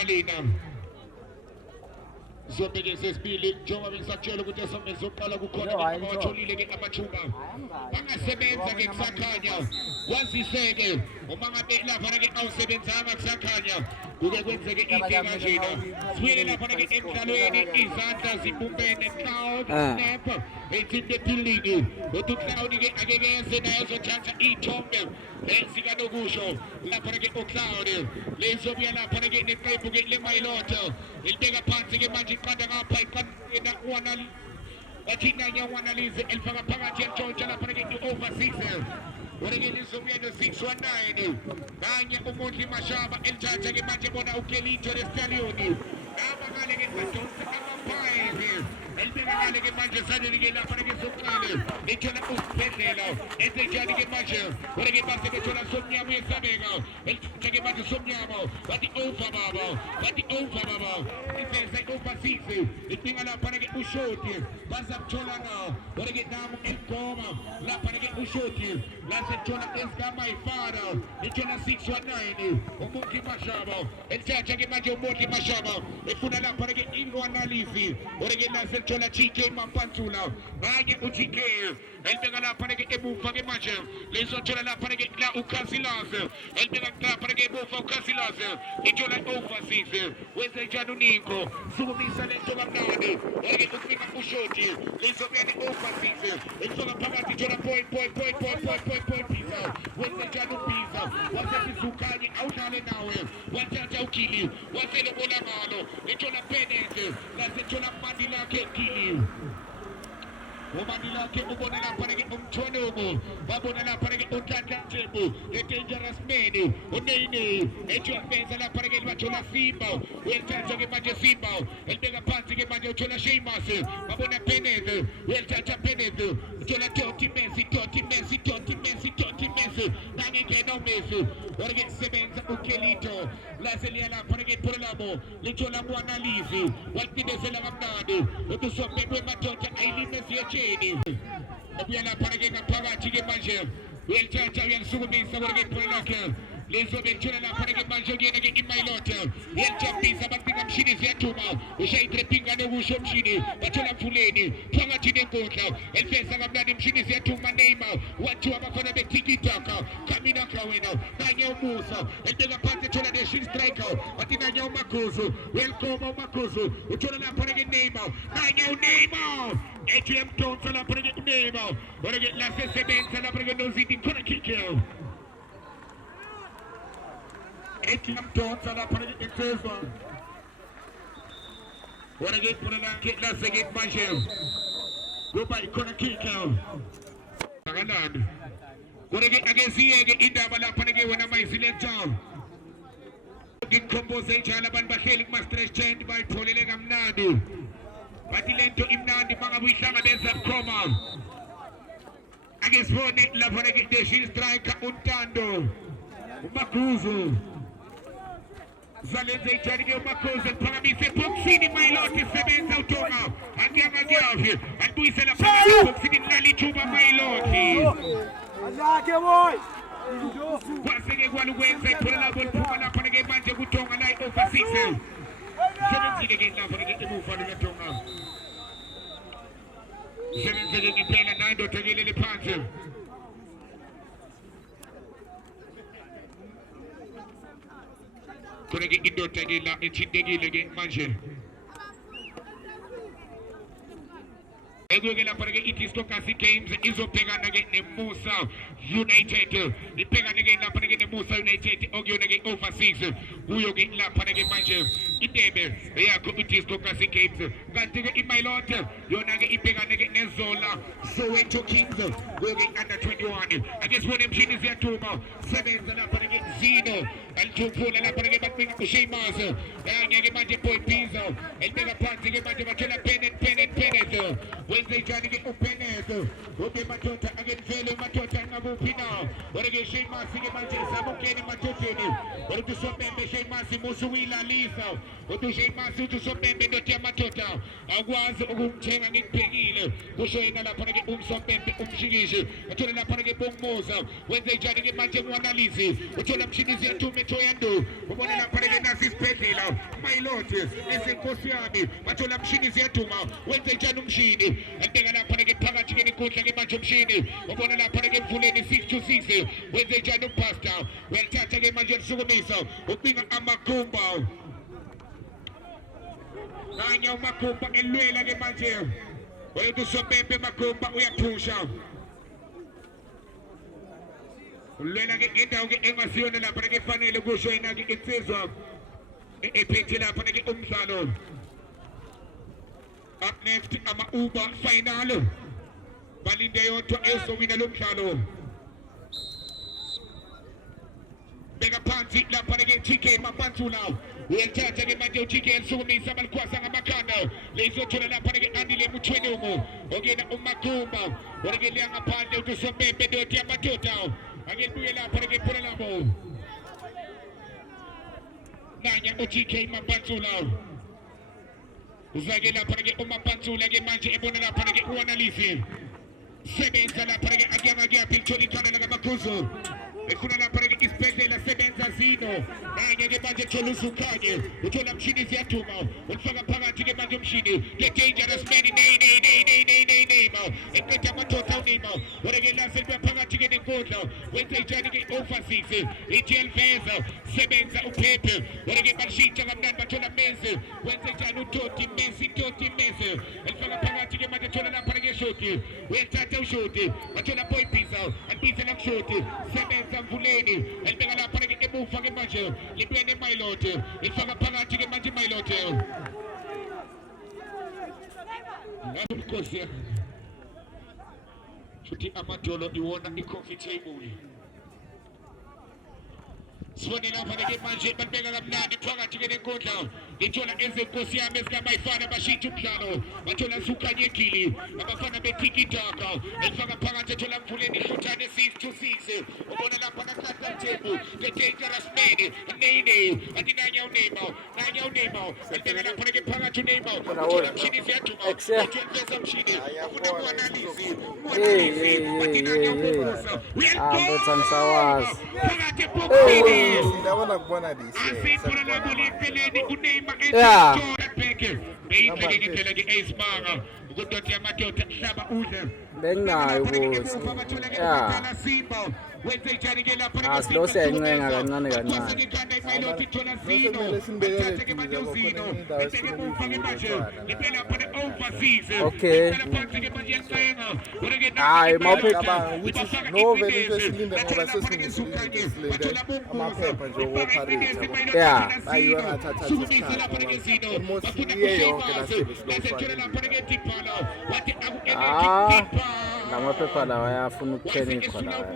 Malina. Zobeke sesibili njengoba bengisatshela ukuthi esombe soqala kukhona abajolile ke amachuba bangasebenza ke kusakhanya kwaziseke uma ngabe lapha ke awusebenzanga kusakhanya kuke kwenzeke inkinga njena sibuyele lapha ke emdlalweni izandla zibumbene Cloud snap ethinte building kodwa Cloud ke akeke yenze nayo zothatha ithombe esika nokusho lapha ke uCloud lezobuya lapha ke neqembu ke leMailota ilibeka phansi ke manje iqanda ngapha iqanda wana bathi nanya wana lize elifaka phakathi entshontsha lapha ke over 6 Orege lizobuya no 619 nanye uMondli Mashaba elithatha ke manje bona uKelito leStalioni abakale ke badonsa amaphayi elibeka ngale ke manje sadeli ke lapha ke soqale lithola usibhedlela enzenjani ke manje orege base ke thola somnyama yesabeka elithatha ke manje somnyama bathi over baba ifeza over 6 idinga lapha ke ushoti bazamthola na orege namu elgoma lapha ke ushoti Jola Esgama ifara Jola 619 Umondi Mashaba elithatha ke manje uMondi Mashaba efuna lapha ke ingwanalizi orege lase Jola TK Mampantula nganye uTK elibeka lapha ke emuva ke manje lezothola lapha ke la uKasilas elibeka lapha ke emuva uKasilas ijola over 6 wenze njani uNinko sukumisa lento kamnandi orege ukufika ushoti lezobuya ne over 6 elifaka phakathi Jola point Pizza, wenze njani uPizza, wasesizukanye awudlale nawe, wathatha uKili, wasele bola ngalo, ethola Penete, lasethola Mandila ke Kili. Umandila ke ubona lapha ke umthonomo, babona lapha ke uTathathembu, the dangerous man, unene, ejwabeza lapha ke bathola Simba, welithatha ke manje Simba, elibeka phansi ke manje uthola Sheamus, babona Penete, welithatha Penete, uthola Totti Messi, nangingena uMessi, orege sebenza uKelito, laselia lapha ke Polamo, lithola Mwanalizi, walipindezela kamnandi, utusopekwe madoda ayilimesi Obuya lapha ke ngaphakathi ke manje welithatha uyasukumisa orege Polaka lezobe lithola lapha ke manje kuyena ke iMailota yelithambisa abadinga mshini ziyathuma ushayithre pingane kusho mshini bathola mfuleni phakathi nenkundla elifesa kamnandi mshini ziyathuma Neymar wathiwa abafana beTikitaka kamina kawena nanye umusa elibeka phansi ethola ne-shin striker bathi nanye uMakhuzu welcome uMakhuzu uthola lapha ke Neymar nanye uNeymar ethi emdonsa lapha ke uNeymar orege lasesebenza lapha ke noZidi khona kick Etiam Johnson lapha ke Excelsior. Orege pulala ke lasegit manje. Goba ikona kick out. Kanandi. Orege ageziye ke indaba lapha ke wena mayisilenta. Ikhomboze njalo abantu bahleli kuma stretch change bayitholele kamnandi. Bathi lento imnandi mangabuyihlangabeza bukhoma. Agesibone lapha ke the striker uNtando. uMakhuzu Zalenze ijani ke uMakhuzu phakamise boxini Mailota isebenza uTonga angiyangakuyaphi albuyisela phakathi boxini lalithuba Mailota Ayake boy kwaseke kwalukwenza iphola liphuma lapha ke manje kuTonga la over 6 sebenzile ke lapha ke emuva loTonga sebenzile ke phela nando thekelele phansi Korege indoda ke la ethindekile ke manje Ekuke lapha ke iDistocracy Games izobhekana ke neMusa United ibhekana ke lapha ke neMusa United okuyona ke over 6 kuyo ke lapha ke manje indebe yakho iDistocracy Games kanti ke iMailota yona ke ibhekana ke neZola Soweto Kings kuyo ke under 21 ake sibone emshini ziyathuma sebenza lapha ke Zino alithumphula lapha ke bakwini uSheamus ngeke manje boy Pizza elibeka phansi ke manje bathola Pennet wenze njani ke uPenedo oke madoda akenivele madoda ngakuphi na oreke Sheamus ke manje samukeni madodeni oreke Sobembe Sheamus musuwilalisa uthi Sheamus uthi Sobembe ndothi amadoda akwazi ukumthenga ngikubhekile kusho yena lapha ke umSobembe umshikishe uthola lapha ke Bongmoza wenze njani ke manje uanalyze uthola mshini ziyathuma eThoyando ubona lapha ke nasi isibhedlela my lord izinkosi yami bathola mshini ziyaduma wenze njani umshini abheka lapha ke phakathi ke inkundla ke manje umshini ubona lapha ke emvuleni 6 to 6 wenze njani upastor welithatha ke manjelisukumisa ubinga amakhumba nanya umakhumba elwela ke manje wethu Sobembe makhumba uyaphusha ulwela ke indawo ke engasiyona lapha ke fanele kusho yena ke insizwa ephethe lapha ke umdlalo. Up next ama-Uber final balinde yodwa ezowina lo mdlalo beka phansi lapha ke TK Mapantula uyathatha ke manje uTK elisukumisa balikhwasa ngamakhanda lezothola lapha ke Andile Muthwenumo okena uMakhumba oreke liya ngaphandle uthi Sobembe ndothi amadoda akebuye lapha ke phola labo nanya uTK Mapantula uzake lapha ke uMapantula ke manje ebona lapha ke uanalyze sebenza lapha ke akuyaphi lithola ikhanda lakaMakhuzu ekhona lapha ke isibhedlela sebenza zino nanye ke manje thola usukhanye uthola mshini ziyaduma ufaka phakathi ke manje umshini the dangerous man name eqeda amadoda unima oreke lase phakathi ke nenkundla wenze njani ke overseas iGL Veza sebenza uphephe oreke bashintsha kamnandi bathola Messi wenze njani uToti Messi elifaka phakathi ke manje thola lapha ke shoti uyathatha ushoti bathola Boy Pizza andize la kushoti sebenza mvuleni elibeka lapha ke emuva ke manje libuye neMayilote ifaka phakathi ke manje iMayilote ngakho futhi amadolo iwona i-comfortable sibone lapha ke manje babeka kamnandi phakathi ke nenkundla ithola ezenkosi yami esikabayifana bashintsha umdlalo bathola sukhanyekile abafana beTiki Taka elifaka phakathi ethola mvuleni ihluthane 6 to 6 ubona lapha nakhatha Thembu the dangerous man nene andinanya unema elibeka lapha ke phakathi unema uthola mshini ziyaduma uthola mshini ufuna uanalyze andinanya ubuza Sansawas. phakathi ebokini Ndabona kubona this. asiphola labo lempeleni unema Yeah. beke beyibheke ngempela ke Ace ukudothi amadoda hlaba udle Bengayo ukuthi. Yeah. Simba wenze njani ke lapha Slow sencenga kancane Okay. Hayi mawuphethe Which is no very interesting ngoba sesilinde amaphepha nje okupharitha. Yeah. Ayiyo ngathatha isikhathi. Almost iye yonke lamaphepha lawa ayafuna ukukhenikwa lawa.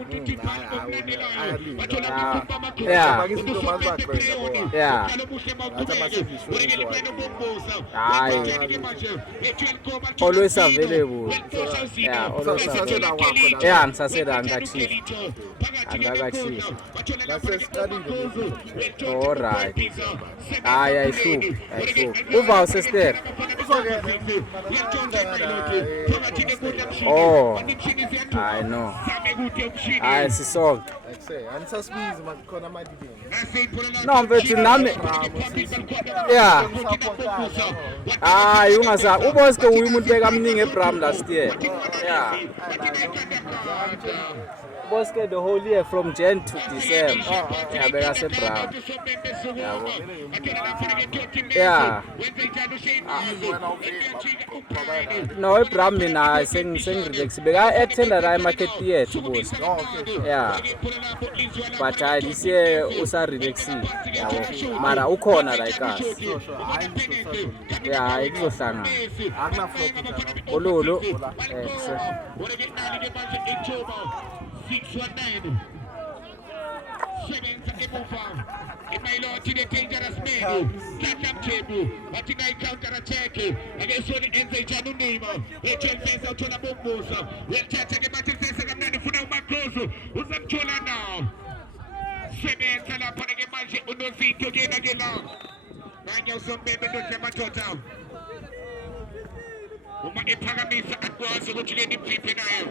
Yeah. Always available. Yeah, always available. Yeah, ngisasela angakachief. All right. Ayihluphi. Uva usester. Oh. I know. Sisonke. No, mfethu nami. Yeah. Ungasa uboske umuntu bekamningi eBram last year. Yeah. Boske the whole year from Jan to December. Yeah, beka seBram. Yeah. No, eBram mina sengirelax. Beka attenda la market yethu boss. Yeah. But this year usa relaxing. Yabo. Mara ukhona la ekhaya. Yeah, ikuzohlangana. Ololo. 619 sebenza emuva iMayilote the dangerous man Tata Mchebu wathi na counter attack ake soni enze ijana unimo ejenzeza uthola bombuso uyathatha ke manje sese kamnandi ufuna uMakhozo uzamthola nawo sebenza lapha ke manje uNozitho kena ke la manje usombebe ndodle madoda uma ephakamisa akwazi ukuthi ke niphiphe nayo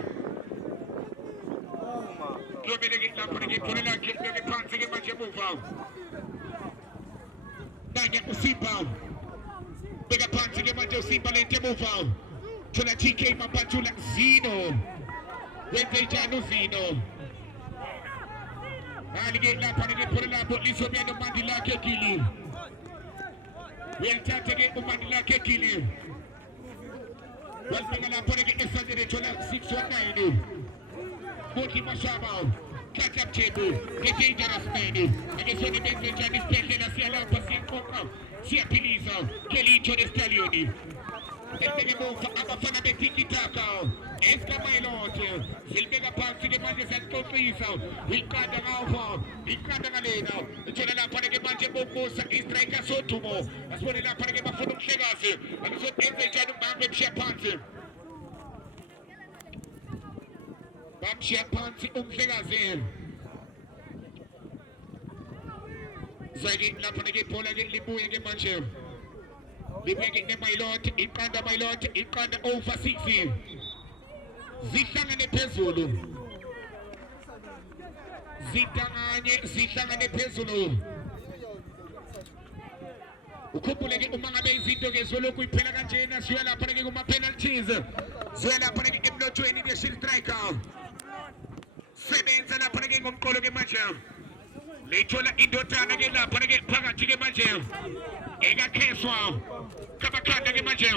lobele ke lapha ke khona la ke phansi ke manje emuva nanye uSipha beka phansi ke manje uSipha lente emuva thola TK Mapantula Zino wenze njani uZino alike lapha ke khona lapho lisobya noMandila ke kili uyathatha ke uMandila ke kili walifika lapho ke esandile thola 619 Boki Mashaba Tata Mchebu the dangerous man akesoni benze njani isibhedlela siyalapha siyakhokha siyaphiliswa Kelito the Stallion Eseke mufa abafana betikitaka Eskamailote silbeka phansi ke manje siyaxoxisa iqanda ngawo iqanda ngalena uthola lapha ke manje bokusa istriker sodumo asibone lapha ke bafuna ukuhlekazi akusobenze njani ubambe emshiya phansi bamshiya phansi umhlekazi zake lapha ke ibhola ke libuye ke manje libeke neMailot iqanda over 6 zihlangane phezulu zihlangane phezulu ukhumbule ke uma ngabe izinto ke zolokhu iphela kanjena siya lapha ke kuma penalties siya lapha ke emnothweni ke striker sebenza lapha ke ngomqolo ke manje lethola indodana ke lapha ke phakathi ke manje ekakheswa kabakhanda ke manje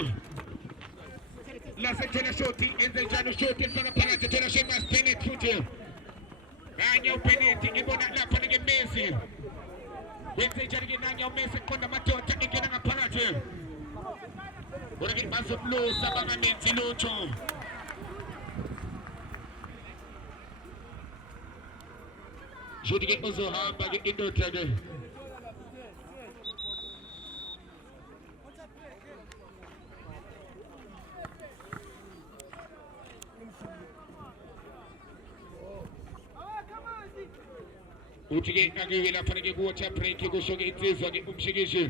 la sentena shoti enze njani shoti efaka phakathi thola Sheamus Bennett futhi kanye uBennett ngibona lapha ke Messi wenze njani ke nanya uMessi konda madoda ingena ngaphakathi bona ke bazoblusa banganenzi lutho shoti ke uzohamba ke indoda ke uthi ke akiwe lapha ke kuwater break kusho ke insizwa ke umshikishi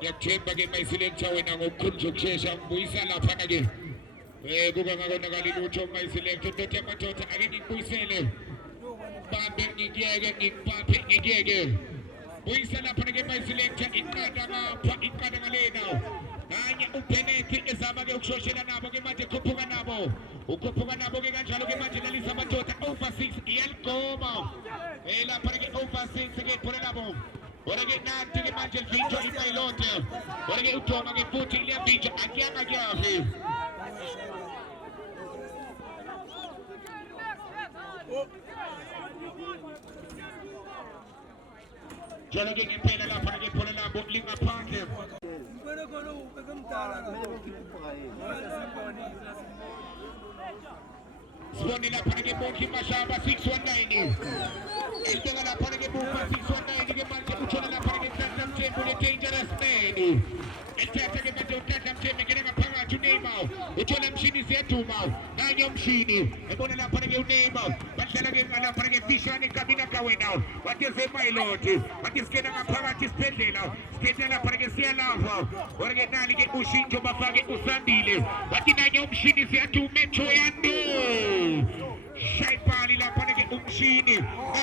yathemba ke mayiselector wena ngokukhuluma ukushesha ngibuyisa lapha ke kuba ngakonakala lutho mayiselector ndothi amadoda ake ngikubuyisele bambe ngikiyeke ngikupaphe ngikiyeke buyisa lapha ke mayiselector iqanda ngapha iqanda ngalena kanye uBennett ezama ke ukushoshela nabo ke manje khuphuka nabo ke kanjalo ke manje lalisa amadoda over 6 iyaligoma lapha ke over 6 ke phole nabo ora ke nanti ke manje video iMailot ora ke utoma ke futhi ile video akiyanga kyafi jalo ke ngempela lapha ke phole nabo lingaphandle sibone lapha ke Boki Mashaba 619 Isitega lapha ke Boki 619 ke manje uthola lapha ke Tata Mchebu le dangerous man ethatha ke manje uTata Mchebu ngene ngaphakathi uNeymar uthola umshini siyaduma kanye umshini ebona lapha ke uNeymar badlala ke lapha ke Fishane kabina kawena wathi zeMailot wathi sikena ngaphakathi isibhedlela sikena lapha ke siyalava ora ke nali ke ushintsho bafake usandile wathi nanye umshini siyaduma eThoyando Shaibali lapha ke umshini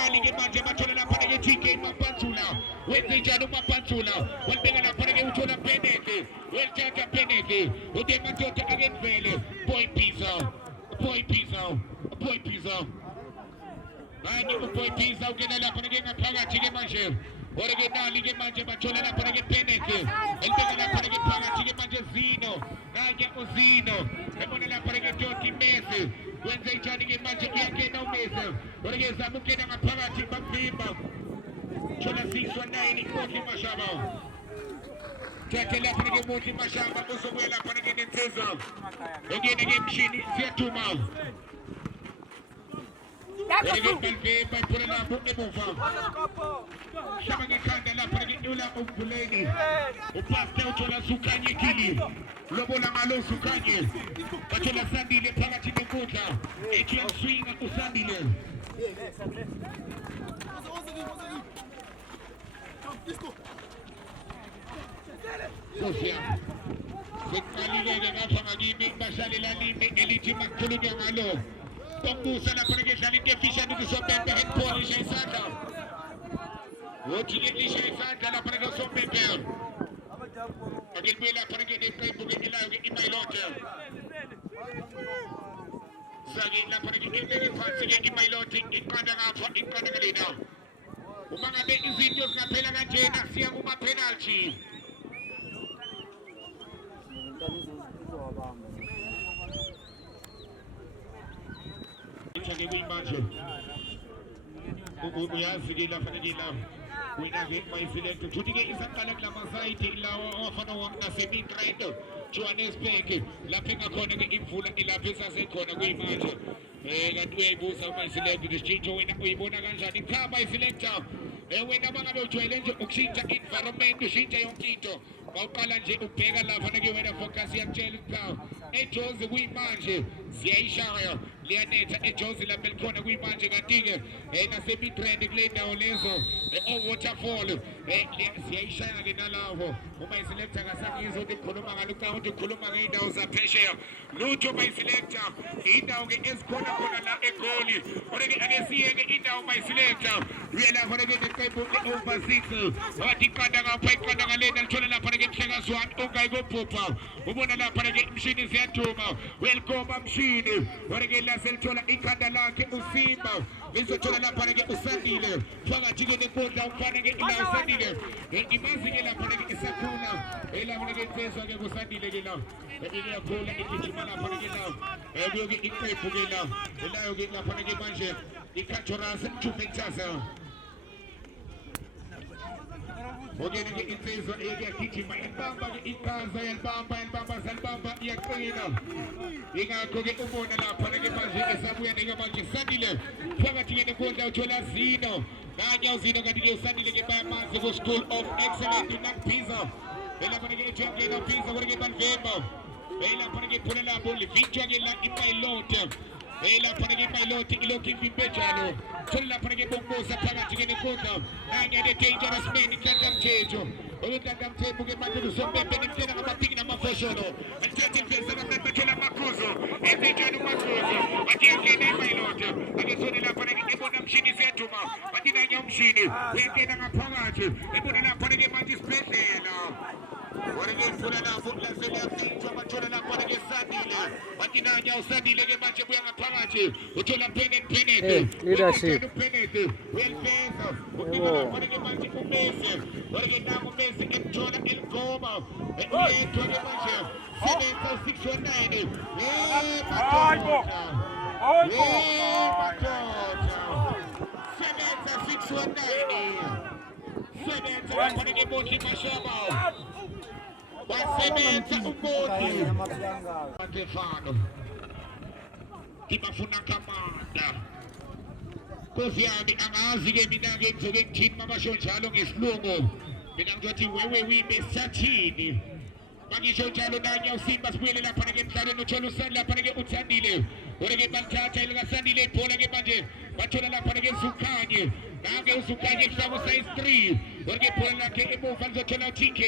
alike manje bathola lapha ke TK Mapanzula wenze njalo uMapanzula walibeka lapha ke uthola Beneke welithatha Beneke ude madoda akemvele Boy Pizza manje uBoy Pizza ungena lapha ke ngaphakathi ke manje originali ke manje bathola lapha ke Beneke elibeka lapha ke phakathi ke manje Zino kanye uZino ebona lapha ke Doti Messi wenze njani ke manje uyangena uMessi orike zama ukena ngaphakathi bamvimba thola 619 iMondli Mashaba thathe lapha ke Mondli Mashaba uzobuya lapha ke nensizwa ngene ke emshini siyathuma Balvimba iphula lapho emuva shaba ngekhanda lapha ke Ula umbuleni upastor uthola Sukanyekili lobona ngalo Sukanye bathola Sandile phakathi nenkundla ethi swinga uSandile Sofia sekalileke ngapha ngakimi bashalela limi elithi makhulunywa ngalo Bombusa lapha ke dlala into efishane kuSompempe head polish isandla Wothi ke lisha isandla lapha ke Sompempe Akelibuye lapha ke neqembu ke ilayo ke iMayilote Sake lapha ke ibeke phansi ke iMayilote iqanda ngapha iqanda kalena Uma ngabe izinto zingaphela kanjena siya kuma penalty Chake kuyimanje uyazi ke lapha ke la wena ke mayiselect futhi ke isaqala kulama site lawo ofana waseMidrand Johannesburg lapha engakhona ke imvula ilapha esasekhona kuyimanje kanti uyayibuza mayiselect isitshintsho wena uyibona kanjani ikhamba iselector wena bangabe ujwayele nje ukushintsha environment ushintsha yonke into bawuqala nje ubheka lapha ke wena focus yakutshela ukuthi eJozi kuyimanje siyayishaya liyanetha eJozi lapha likhona kuyimanje kanti ke naseMidrand kule ndawo lezo waterfall siyayishaya ke nalawo uma iselector akasangizo ukukhuluma ngalokho ukuthi ukhuluma ngeindawo zaphesheya lutho mayiselector indawo ke ezikhona khona la eGoli oreke ake siyeke indawo mayiselector uyalapha ke neqembu over 6 wathi iqanda ngapha iqanda ngalena lithola lapha ke Mhlekazwane ungayikophupha ubona lapha ke imshini siyaduma welcome mshini oreke la selithola ikhanda lakhe uSimba izothola lapha ke uSandile phakathi ke nenkundla ufana ke ila uSandile imazi ke lapha ke isakhula elapha ke insizwa ke uSandile ke la iyakhula igijima lapha ke la kuyo ke iqembu ke la elayo ke lapha ke manje iCultural Juventus Ogene ke insizwa eyagijima ibamba ke iqhaza yalibamba salibamba iyaqina ingakho ke ubona lapha ke manje esabuya ke manje Sandile phakathi ke nenkundla uthola Zino kanye uZino kanti ke uSandile ke bayamazi ku School of Excellence uNakphiza elapha ke ejengena Phiza ke Balvimba elapha ke phula lapho livitshwa ke la iMayilote elapha ke iMayilote ilokhu imvimbe njalo thola lapha ke bombusa phakathi ke nenkundla kanye the dangerous man iNhlanhlamthetho uNhlanhlamthetho ke manje uSompempe nimtshela ngamaphiki namafosholo athethe imfeza namaphela amakhuzo enzenjani umakhuzo athi yangena iMayilote akesone lapha ke ebona mshini siyaduma bathi nanya umshini uyangena ngaphakathi ebona lapha ke manje isibhedlela Oreke funa lapho lasele yaphinjwa bathola lapha ke Sandile bathi nanya uSandile ke manje buya ngaphakathi uthola Beneke leadership Beneke welfeza lapha ke manje uMessi oreke namo Messi emthola eligoma uyethwa ke manje sebenza 619 sebenza 619 sebenza lapha ke Mondli Mashaba wasebenza uMondli Matefano ibafuna kamanda Nkosi yami angazi ke mina ke ngizobe ngithini mabasho njalo ngesilungu mina ngizothi wewe wibe sathini Mangisho njalo nanya uSimba sibuyele lapha ke emdlalweni uthola uSandile lapha ke uThandile oreke balithatha elikaSandile ibhola ke manje bathola lapha ke Sukanye nange uSukanye hlabo size 3 oreke ibhola lakhe emuva lizothola uTK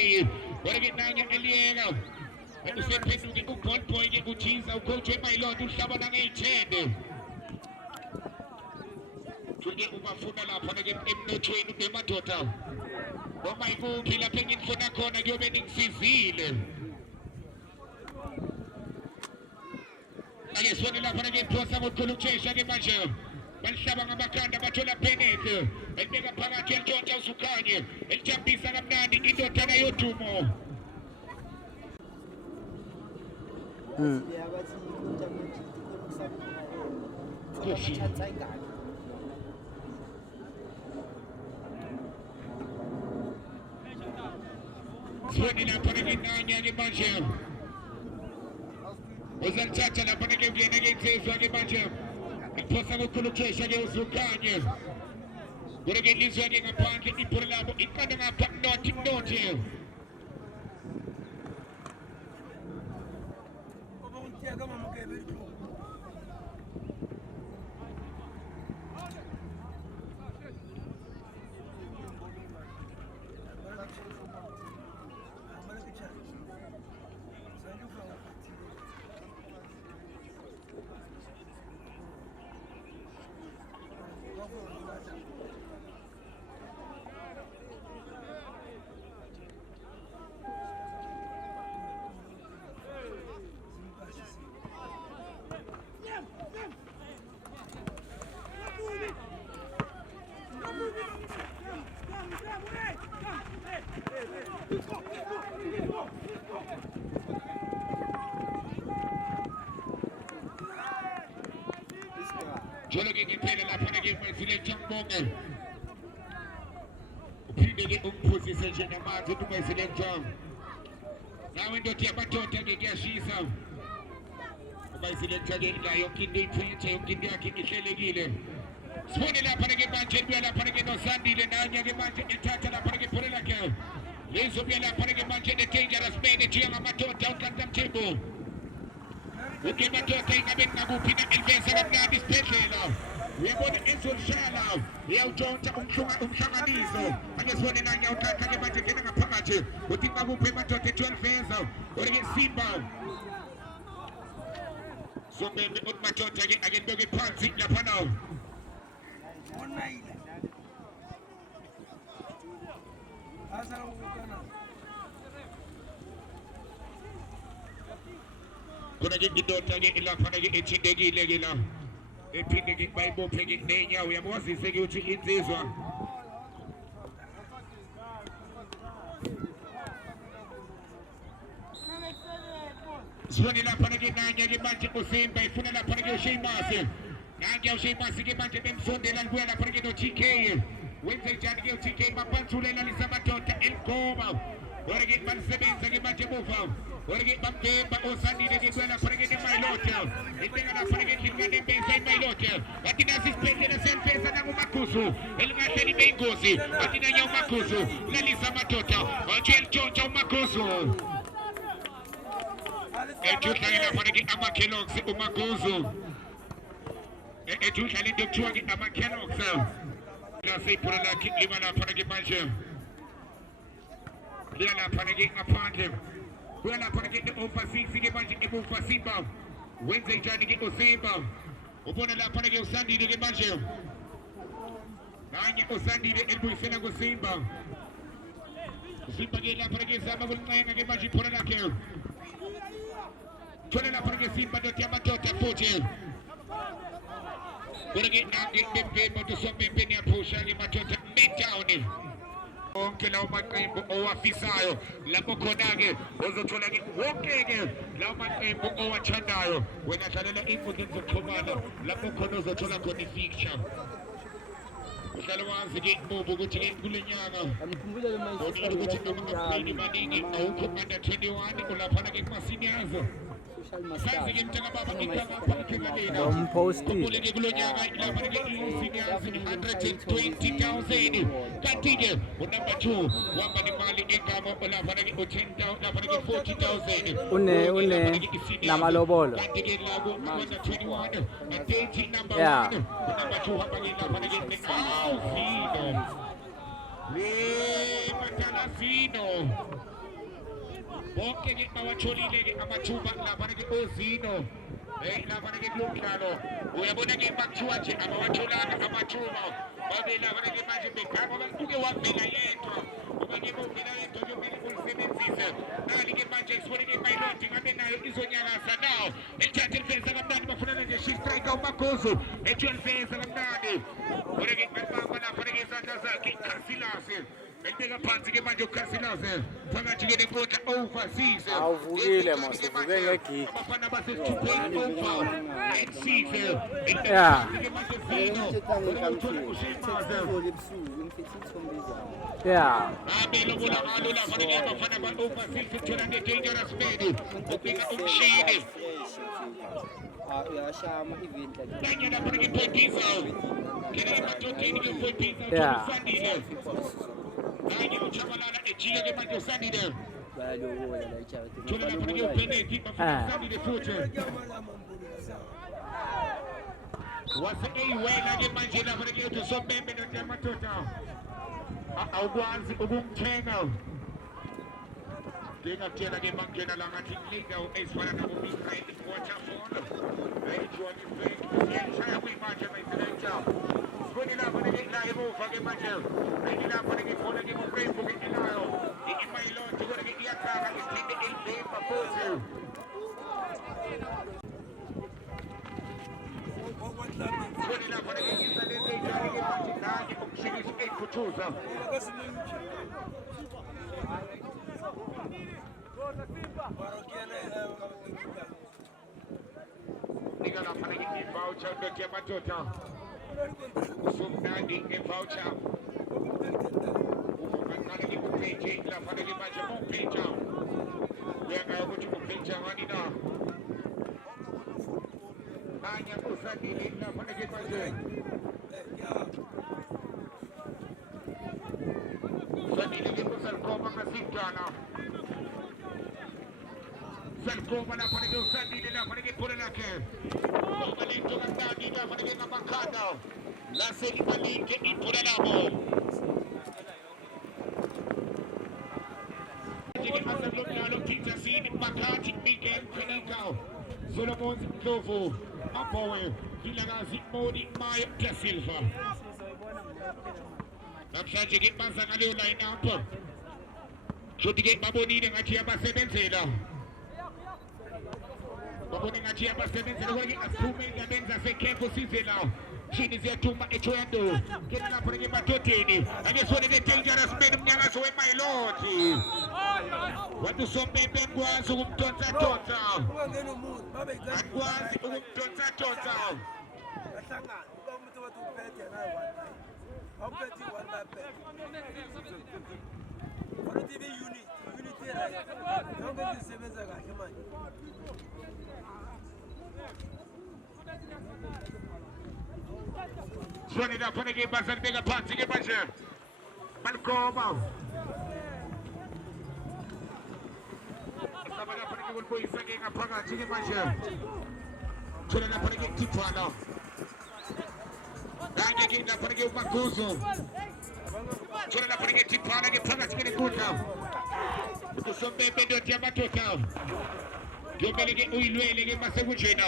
oreke nanya eliyeka usephenduke uBall Boy ke uthiza ucoach weMayilote uhlaba nange 10 Tuje ubafuna lapha ke emnothweni emadoda. Noma ikuphi lapha engifuna khona kuyobe ningisizile. Ake sone lapha ke phosa ngokukhulu ukushesha ke manje. Balihlaba ngamakhanda bathola penete. Elibeka phakathi elitshontsha usukhanye. Elijampisa kamnandi indodana yodumo. Soni lapha ke nanya ke manje. Uzalithatha lapha ke kuyena ke insizwa ke manje. Iphosa ngokukhulu ukushesha ke usukhanye. Kureke ilizwe ke ngaphandle ibhola labo iqanda ngapha nothi. Jolo ke ngithele lapha ke masiletha mbonge. Uphinde ke umphuzise nje namanzi umasiletha. Nawe ndothi yamadoda ke kuyashisa. Umasiletha ke la yonke into iphethe yonke into yakhe ihlelekile. Sibone lapha ke manje buya lapha ke noSandile nanya ke manje ethatha lapha ke pholela ke. Lezo buya lapha ke manje ne dangerous man ejiya ngamadoda uqanta mthembu. Ukemadoda ingabe ngakuphi na eliveza kamnandi isibhedlela. Uyabona ezolshala uyawutshontsha umhlanganiso. Ake sibone nanya uthatha ke manje ngena ngaphakathi. Uthi ngakuphi emadoda 12 veza. Ore Simba. So bebe umadoda ke ake ndoke phansi lapha nawo. Kuna ke indoda ke lapha ke ethindekile ke la ephinde ke bayibophe ke nenyawo yabozise ke uthi insizwa Sibone lapha ke nanya ke manje uSimba ifuna lapha ke uSheymasi nanya uSheymasi ke manje bemsondela libuya lapha ke no TK wenze njani ke uTK maphanzulela lisamadoda eligoma ore ke balisebenza ke manje muva ore ke bamdemba oSandile ke kwela lapha ke neMayilote ibeka lapha ke ngingane mbeza iMayilote bathi nasi isibhedlela senfeza nakumakhuzu elingahle libe ingozi bathi nanya umakhuzu lalisa amadoda wathi elitshontsha umakhuzu Ethuhlale lapha ke amaKellogg's umakhuzu ethuhlale into kuthiwa ke amaKellogg's nasiphola lakhe liba lapha ke manje liya lapha ke ngaphandle kuya lapha ke over 6 ke manje ebufa Simba wenze njani ke uSimba ubona lapha ke uSandile ke manje nanye uSandile elibuyisela kuSimba Simba ke lapha ke zama kulincenga ke manje iphola lakhe Tona lapha ke Simba ndothi amadoda futhi Kureke nange bembe motosombe mpeni yaphusha ke madoda down Onke lawo maqembu owafisayo lapho khona ke uzothola ke wonke ke lawo maqembu owathandayo wena dlalela inkundla zokuxhumana lapho khona uzothola khona ifixture uhlala wazi ke ibubu ukuthi ke kulenyanga Amkhumbule manje ukuthi nomaqembu maningi awukho under 21 ulapha ke kuma seniors Sazi ke mtaka baba ikapha ikhekalena umposti kuleke kulonyaka lapha ke seniors 120,000 kanti ke unumber 2 wamba nemali engamo lapha ke 10,000 lapha ke 40,000 une namalobolo kanti ke la ku under 21 dating number 1 number 2 wamba ke lapha ke matala Zino bonke ke bawatholile ke amathuba lapha ke oZino lava ke lokalo uyabona ke bakuthiwaje abawatholanga amathuba babe lava ke manje bekhamba basuke wavela yedwa ubeke bovela yedwa kumele ulisebenzise nali ke manje sibone ke Mailoti ngabe nayo izonyakaza nawo elithatha iliveza kamnandi bafuna nje shift striker uMagozo etshweliveza kamnandi ubone ke bamba lapha ke izandla zakhe Casillas Elibeka phansi ke manje uCasillas phakathi ke nenkundla overseas awuvukile mose vuke ngegigi abafana basesithupeni over and 6 yeah yeah abelo bola ngalo la fana ke abafana ba overseas uthola ne dangerous man ubika umshini uyashama event like kanye lapha ke Potizo kene matotini ke Potizo Yeah. Sandile kanye uchabalala ejike ke manje Sandile bayalobola la icharity thola lapha ke upenalty bafana Sandile futhi wase eyiwela ke manje lapha ke uthi sombembe noTamatota awukwazi ukumthenga ngingakutshela ke mangena la ngathi liga ezifana nabo Israel Waterfall ayijona ifake yeshaya kuyimanje abayisebenza sibone lapha ke la emuva ke manje ayilapha ke khona ke Facebook enayo iMailoti kodwa ke iyathaka iphinde elivemba futhi sibone lapha ke isaleze ijali ke manje nanye umshikisi ekhuthuza nika lapha ke i-voucher noTamatota usumnandi nge-voucher ungaqala ke kupage lapha ke manje upage uyangayo ukuthi upage ngani na kanye usadile lapha ke manje usadile ke usalkhoma ngasidala Salkoma lapha ke usadile lapha ke phole lakhe ubalento kamnandi lapha ke ngamakhanda lase ibalike iphole labo njeke asalomdlalo Peter Sini Makhathi Miguel Kwenika Solomon Ndlovu Apowe Vilakazi Modi Mayo Da Silva namhlanje ke baza ngaleyo line up shothi ke babonile ngathi yabasebenzela babone ngathi yabasebenzela kodwa ke asiphume endabeni zasekhempu size la shini ziyathuma eThoyando kena lapho ke Matoteni ake sibone ke dangerous man umnyakazo weMailoti wathi sombembe ngikwazi ukumdonsa donsa akwazi ukumdonsa donsa bahlangana uba umuntu wathi uphethe nayo awuphethe one baphethe futhi be-unit right yonke izisebenza kahle manje sibone lapho ke bazali beka phansi ke manje Malkhoma saba lapho ke kulibuyisa ke ngaphakathi ke manje thola lapho ke Tiphala kanye ke lapho ke uMagozo thola lapho ke Tiphala ke phakathi ke nenkundla usombembe noTamatota ngiyomele ke uyilwele ke masekunjena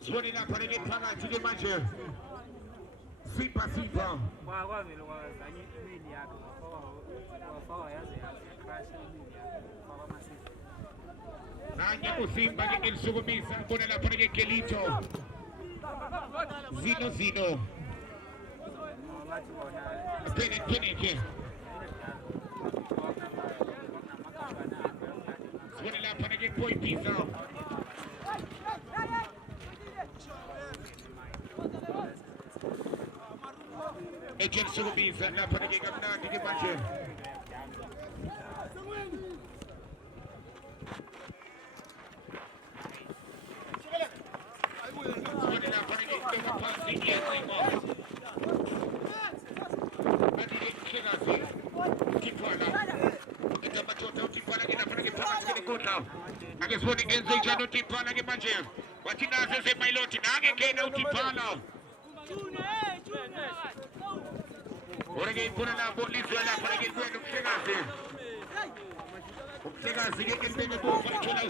sibone lapha ke phakathi ke manje sipha kwavele kwazanye imini yakhe wafaka yaze crash imini yakhe kwaba masisi nanye usimba ke elisukumisa bona lapha ke Kelito zino wathi bona phene ke sibone lapha ke Boy Pizza Ejel sukumisa lapha ke kamnandi ke manje sibone lapha ke beka phansi iyazima bathi ke Hlekazi Tiphala uTamatota uTiphala ke lapha ke phakathi ke nenkundla ake sibone enze njalo uTiphala ke manje wathi nazo semayiloti nangekena utiphala oreke iphona lapho lizwe lapha oreke kwena umhlekazi umhlekazi-ke elibeke bofa ithola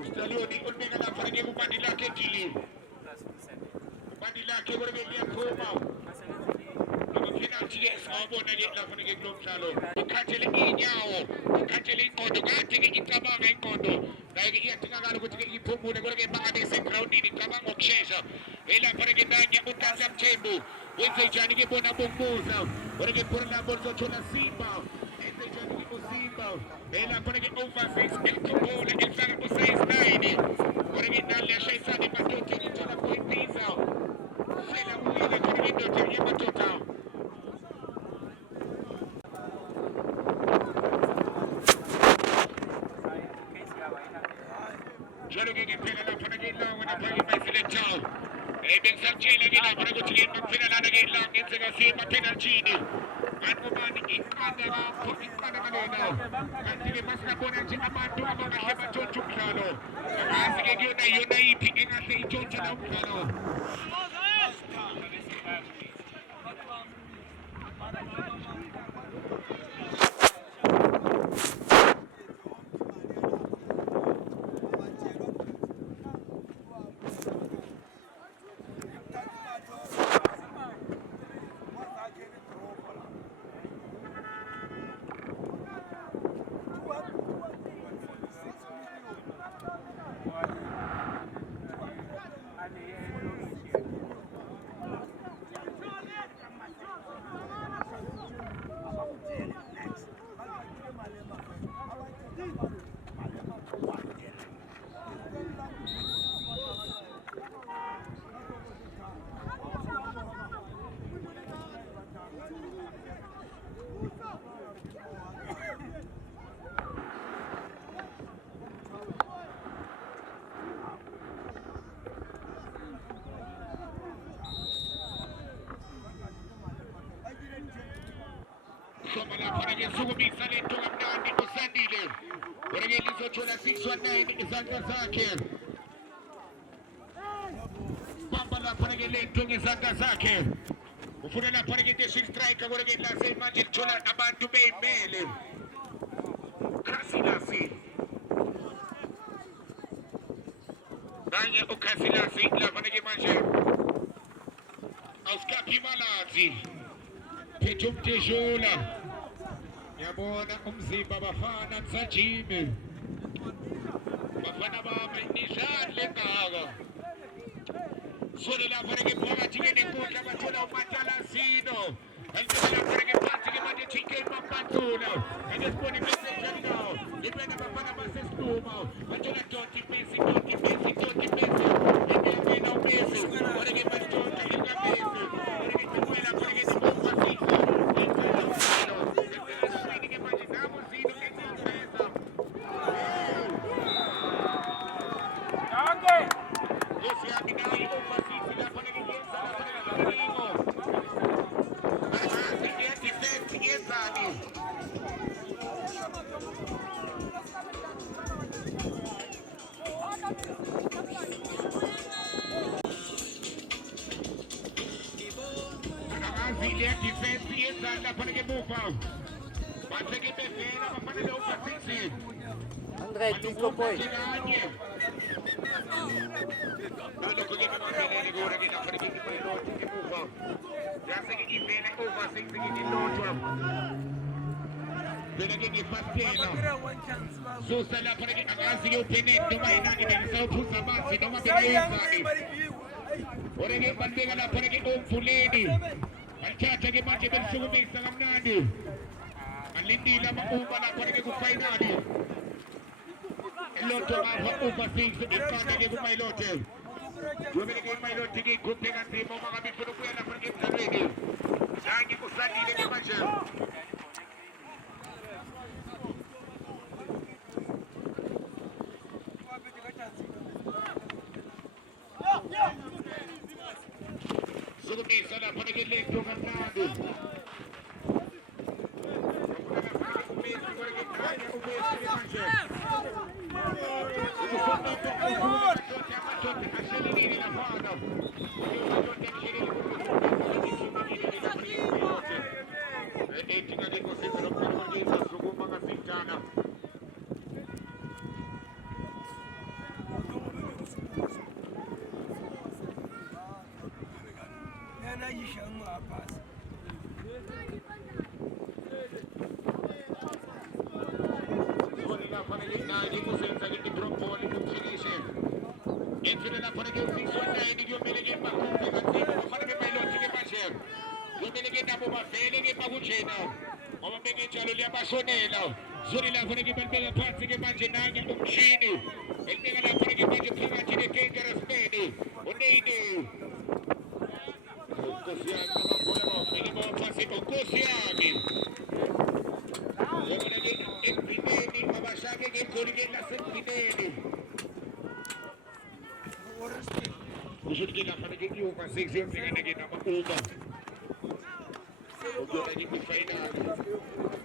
ustaliyoni olibeka lapha oreke kubandi lakhe edilini ubandi lakhe oreke liyaphuma penalty-ke sawabona-ke lapha-ke kulo mdlalo ikhathele iy'nyawo ikhathele ingqondo kade-ke icabanga ingqondo nayo-ke iyadingakala ukuthi-ke iphumule kodwa-ke bangabe isegrawundini icabanga ngokushesha elapha-ke nanye uNhlanhla Mthembu wenze njani-ke bona bokubuza kodwa-ke ibhola labo lizothola Simba enze njani-ke uSimba elapha-ke over 6 elikhobola elifaka ku-size 9 kodwa-ke nali liyashayisana emadodeni ithola Boypisa hlela kuwile kodwa-ke indoda yemadoda jalo-ke phela lapha-ke ilawo lapha-ke mayiselector bengisakutshela-ke lapha-ke ukuthi-ke makuphela lana-ke la ngenzeka siyemapenalthini kanti ubani iqanda kalena kanti-ke masingabona nje abantu abangahle batshontshe umdlalo angazi-ke kuyona iyona yiphi engahle itshontshe la umdlalo Soma lapha-ke sukumisa lento kamnandi usandile kodwa-ke lizothola 619 izandla zakhe bamba lapha-ke lento ngezandla zakhe ufuna lapha-ke deshin striker kodwa-ke lase manje lithola abantu beyimele Casillas kanye uCasillas lapha-ke manje awusikaphi Malazi phethe umteshula yabona umzimba bafana kusajime bafana bami nishani lengaka sole lapha-ke phakathi-ke nenkundla bathola uMatalasino alibeka lapha-ke phansi-ke manje TK Mampantula ake sibone imesenjani nawo libena bafana basesiluma bathola Doti Messi endeyamina uMessi kodwa-ke bathola elikaMessi kodwa-ke tibuye lapha-ke nibomfasisa Ile defense yezandla lapha-ke emuva batheke bevela bafanele ubasisi lokho-ke bebambelele kodwa-ke lapha-ke imayiloti emuva yase-ke ivele over 6 ilotshwa vele-ke ngefastela susa lapha-ke angazi-ke uBennett noma yinani bengisawuphuza amanzi noma bekayenzani kodwa-ke balibeka lapha-ke omvuleni alithatha-ke manje belisukumisa kamnandi alindile ama-uma lapha-ke kufayinali ilotho ngapha over 6 iqanda-ke kumayilote Kumele mayilothi ke ikhuphe kanzima uma ngabe ifuna ukuya lapha emdlalweni nange usalile manje Sukumisa lapha ke lento kamnandi Ubesi manje Kusud kita pada game you masih siap dengan lagi nama Uba. Untuk lagi ke final.